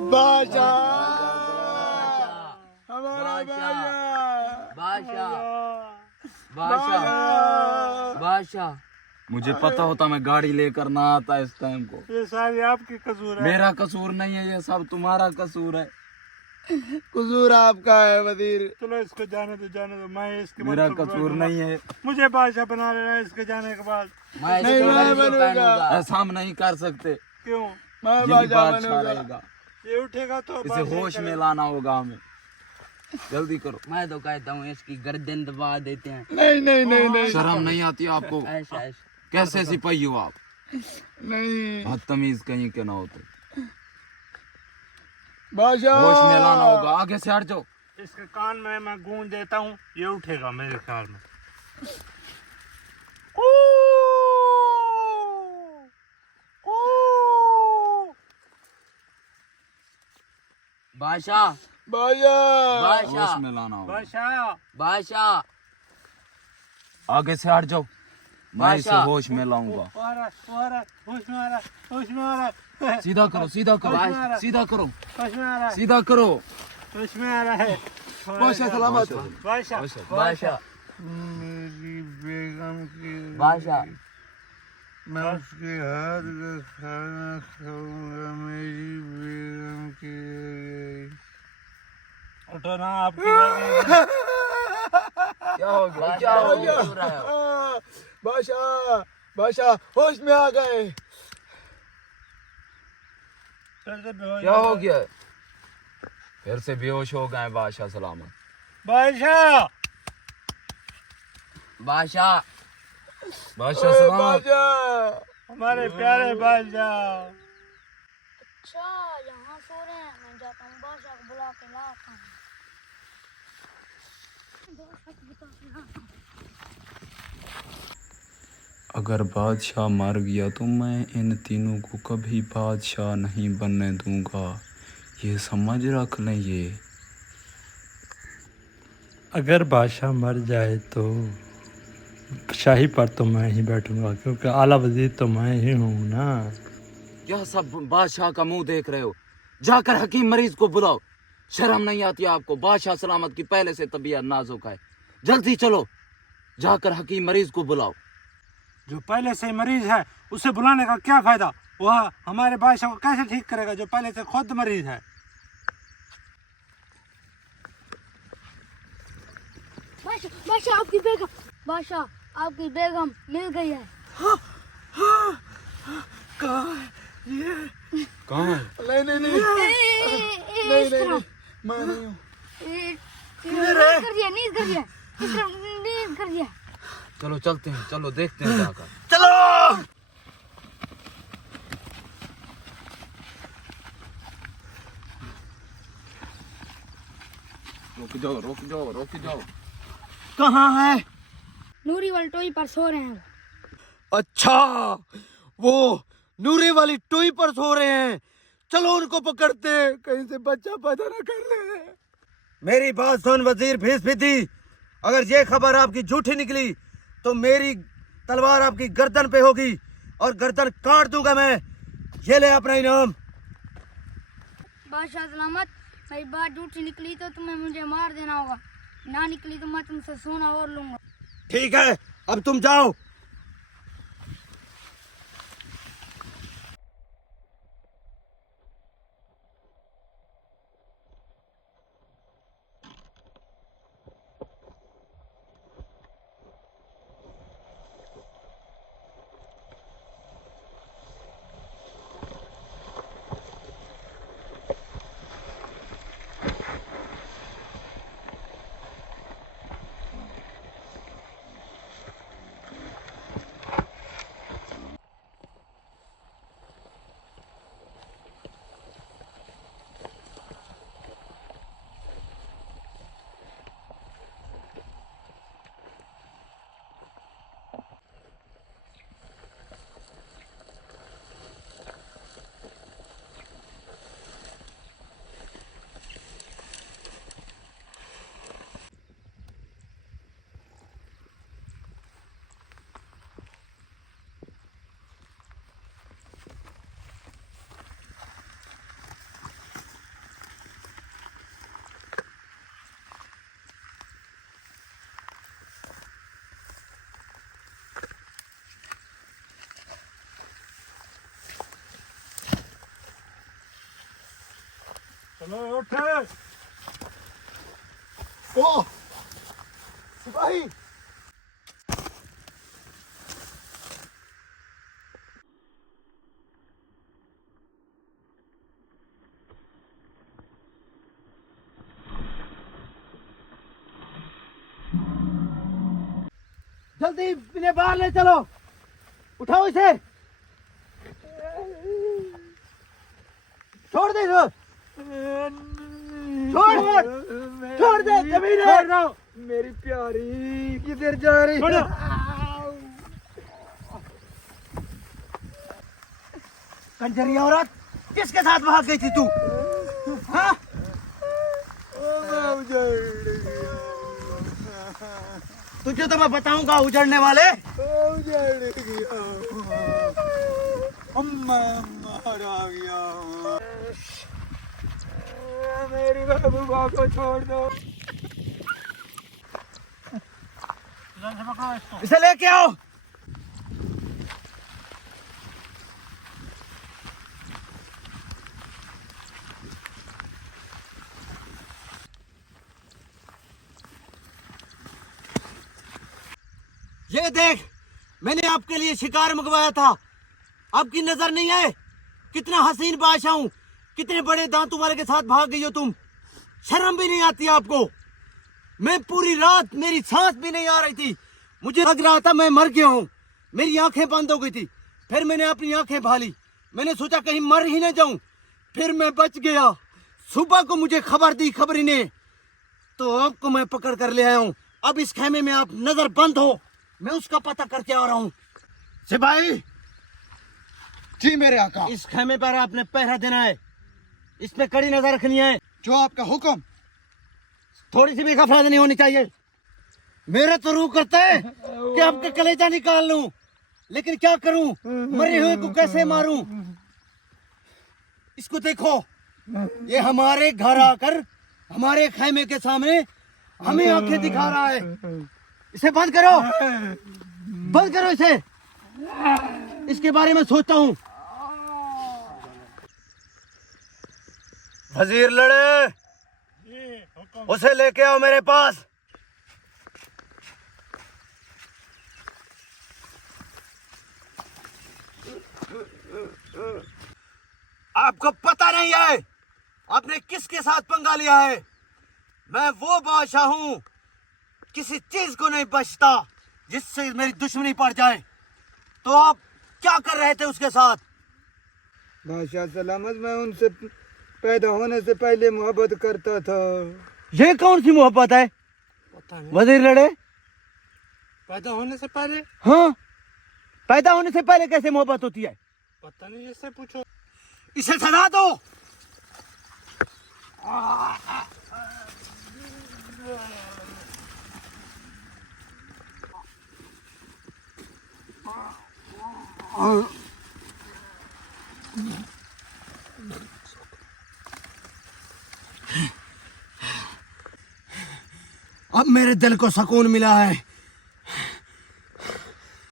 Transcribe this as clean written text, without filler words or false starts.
हमारा बादशाह, मुझे पता होता मैं गाड़ी लेकर ना आता इस टाइम को। ये सारी आपकी कसूर है। मेरा कसूर नहीं है, ये सब तुम्हारा कसूर है। कसूर आपका है वजीर। चलो इसको जाने दो, मैं इसके मेरा कसूर नहीं है। मुझे बादशाह बना लेना इसके जाने के बाद। नहीं मैं बनूंगा। ऐसा हम नहीं कर सकते। क्यों? मैं बादशाह रहेगा। ये उठेगा तो इसे होश में लाना होगा हमें। जल्दी करो। मैं तो कहता हूँ इसकी गर्दन दबा देते हैं। नहीं शर्म नहीं आती आपको? ऐसा कैसे सिपाही हो आप? नहीं बदतमीज कहीं के ना होते। बादशाह, होश में लाना होगा। आगे से हट जाओ। इसके कान में मैं गूंज देता हूँ, ये उठेगा मेरे ख्याल में। बादशाह, होश में लाना होगा। बादशाह, आगे से हट जाओ। मैं इसे होश में लाऊंगा। सीधा करो, सीधा करो, सीधा करो, सीधा करो। होश में आ रहा है। बादशाह सलामत। बादशाह, बादशाह, मेरी बेगम की, बादशाह, मैं उसके हाथ का खाना खाऊंगा। मेरी बेगम की उठो ना आपकी क्या हो गया? क्या हो गया? बादशाह होश में आ गए। क्या हो गया? फिर से बेहोश हो गए बादशाह सलामत। बादशाह, बादशाह, बादशाह सलामत। हमारे प्यारे बादशाह। अच्छा यहाँ सो रहे हैं। मैं जाता हूँ बादशाह को बुला के लाता हूँ। अगर बादशाह मर गया तो मैं इन तीनों को कभी बादशाह नहीं बनने दूंगा। ये समझ रख लें। ये अगर बादशाह मर जाए तो शाही पर तो मैं ही बैठूंगा, क्योंकि आला वजीर तो मैं ही हूँ ना। क्या सब बादशाह का मुंह देख रहे हो? जाकर हकीम मरीज को बुलाओ। शर्म नहीं आती आपको? बादशाह सलामत की पहले से तबीयत नाजुक है। जल्दी चलो, जाकर हकीम मरीज को बुलाओ। जो पहले से मरीज है उसे बुलाने का क्या फायदा? वह हमारे बादशाह को कैसे ठीक करेगा जो पहले से खुद मरीज है? बादशाह आपकी बेगम, बादशाह आपकी बेगम मिल गई है। कहाँ है? नहीं मैं नहीं हूँ। नींद कर दिया। चलो चलते हैं, चलो देखते हैं जाकर। रुक जाओ। कहाँ है? नूरी वाली टोई पर सो रहे हैं। अच्छा, वो नूरी वाली टोई पर सो रहे हैं। चलो उनको पकड़ते हैं, कहीं से बच्चा पैदा न कर ले। मेरी बात सुन वजीर फिदी, अगर ये खबर आपकी झूठी निकली तो मेरी तलवार आपकी गर्दन पे होगी और गर्दन काट दूंगा मैं। ये ले अपना इनाम। बादशाह सलामत, मेरी बात झूठी निकली तो तुम्हें मुझे मार देना होगा, ना निकली तो मैं तुमसे सोना और लूंगा। ठीक है, अब तुम जाओ। चलो उठ। ओ सिपाही, जल्दी इन्हें बाहर ले चलो, उठाओ इसे, छोड़ दे इसे। छोड़ दे जमीन है। मेरी प्यारी किधर जा रही है? कंजरी औरत, किसके साथ भाग गई थी तू? हाँ? तुझे तो मैं बताऊंगा उजड़ने वाले। मारा गया। मेरी महबूबा को छोड़ दो। इसे लेके आओ। ये देख, मैंने आपके लिए शिकार मंगवाया था। आपकी नजर नहीं है कितना हसीन बादशाह हूं, कितने बड़े दांत तुम्हारे के साथ भाग गई हो तुम। शर्म भी नहीं आती आपको? मैं पूरी रात, मेरी सांस भी नहीं आ रही थी, मुझे लग रहा था मैं मर गया हूं। मेरी आंखें बंद हो गई थी, फिर मैंने अपनी आंखें भाली, मैंने सोचा कहीं मर ही न जाऊं, फिर मैं बच गया। सुबह को मुझे खबर दी खबरी ने, तो आपको मैं पकड़ कर ले आया हूं। अब इस खेमे में आप नजर बंद हो, मैं उसका पता करके आ रहा हूं। सिपाही जी मेरे आका, इस खेमे पर आपने पहरा देना है, इस पे कड़ी नजर रखनी है। जो आपका हुक्म। थोड़ी सी भी गफलत नहीं होनी चाहिए। मेरा तो रूह करता है कि आपका कलेजा निकाल लूं, लेकिन क्या करूं, मरे हुए को कैसे मारूं? इसको देखो, ये हमारे घर आकर हमारे खेमे के सामने हमें आंखें दिखा रहा है। इसे बंद करो, बंद करो इसे। इसके बारे में सोचता हूं। वजीर लड़े, उसे लेके आओ मेरे पास। आपको पता नहीं है आपने किसके साथ पंगा लिया है। मैं वो बादशाह हूं, किसी चीज को नहीं बचता जिससे मेरी दुश्मनी पड़ जाए। तो आप क्या कर रहे थे उसके साथ? बादशाह सलामत, मैं उनसे पैदा होने से पहले मोहब्बत करता था। ये कौन सी मोहब्बत है वजीर लड़े? पैदा होने से पहले? हाँ, पैदा होने से पहले कैसे मोहब्बत होती है? पता नहीं, इससे पूछो। इसे सजा दो। अब मेरे दिल को सुकून मिला है।